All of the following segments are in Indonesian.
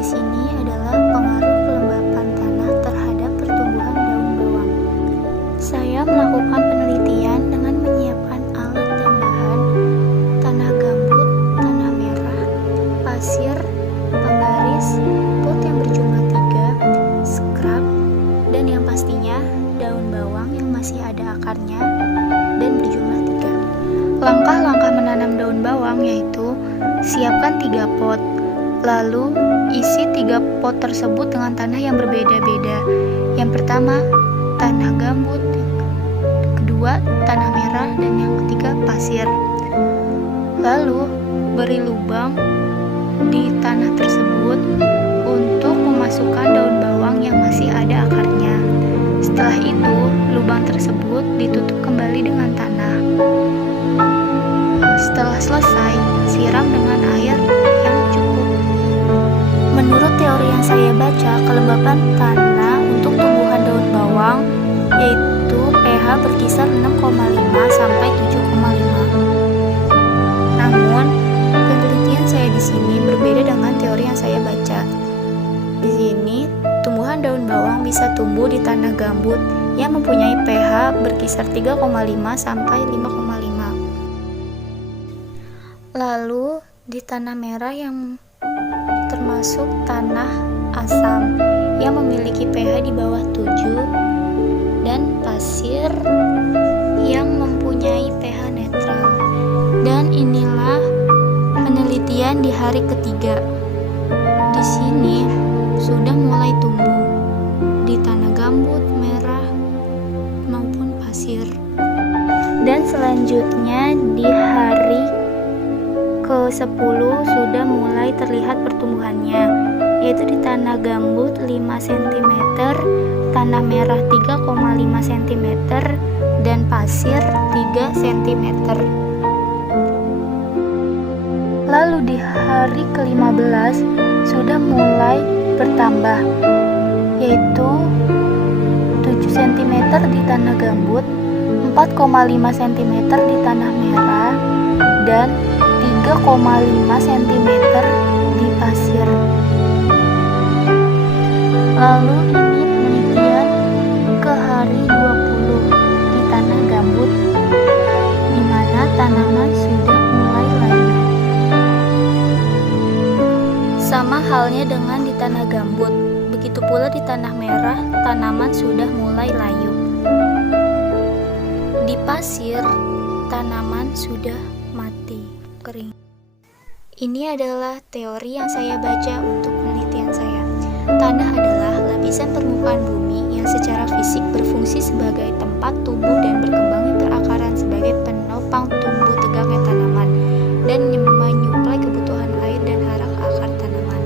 di sini adalah pengaruh kelembapan tanah terhadap pertumbuhan daun bawang. Saya melakukan penelitian dengan menyiapkan alat dan bahan, tanah gambut, tanah merah, pasir, penggaris, pot yang berjumlah 3, scrap, dan yang pastinya daun bawang yang masih ada akarnya dan berjumlah 3. Langkah-langkah menanam daun bawang yaitu siapkan 3 pot, lalu isi 3 pot tersebut dengan tanah yang berbeda-beda. Yang pertama, tanah gambut, yang kedua, tanah merah, dan yang ketiga, pasir. Lalu, beri lubang di tanah tersebut untuk memasukkan daun bawang yang masih ada akarnya. Setelah itu, lubang tersebut ditutup kembali dengan tanah. Setelah selesai, siram dengan air yang cukup. Menurut teori yang saya baca, kelembapan tanah untuk tumbuhan daun bawang yaitu pH berkisar 6,5 sampai 7,5. Namun, penelitian saya di sini berbeda dengan teori yang saya baca. Di sini, tumbuhan daun bawang bisa tumbuh di tanah gambut yang mempunyai pH berkisar 3,5 sampai 5,5. Lalu di tanah merah yang termasuk tanah asam yang memiliki pH di bawah 7 dan pasir yang mempunyai pH netral. Dan inilah penelitian di hari ketiga. Di sini sudah mulai tumbuh di tanah gambut, merah maupun pasir. Dan selanjutnya di hari ke-10 sudah mulai terlihat pertumbuhannya, yaitu di tanah gambut 5 cm, tanah merah 3,5 cm, dan pasir 3 cm. Lalu di hari ke-15 sudah mulai bertambah, yaitu 7 cm di tanah gambut, 4,5 cm di tanah merah, dan 3,5 cm di pasir. Lalu ini penelitian ke hari 20 di tanah gambut, di mana tanaman sudah mulai layu. Sama halnya dengan di tanah gambut, begitu pula di tanah merah, tanaman sudah mulai layu. Di pasir, tanaman sudah mati, kering. Ini adalah teori yang saya baca untuk penelitian saya. Tanah adalah lapisan permukaan bumi yang secara fisik berfungsi sebagai tempat tumbuh dan berkembangnya perakaran sebagai penopang tumbuh tegaknya tanaman dan menyuplai kebutuhan air dan hara ke akar tanaman.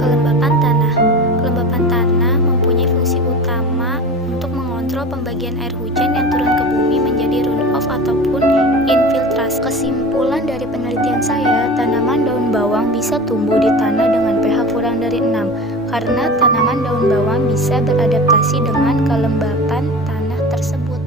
Kelembapan tanah. Kelembapan tanah mempunyai fungsi utama untuk mengontrol pembagian air hujan yang turun ke bumi menjadi runoff ataupun infiltrasi. Kesimpulan dari penelitian saya, tanaman daun bawang bisa tumbuh di tanah dengan pH kurang dari 6 karena tanaman daun bawang bisa beradaptasi dengan kelembapan tanah tersebut.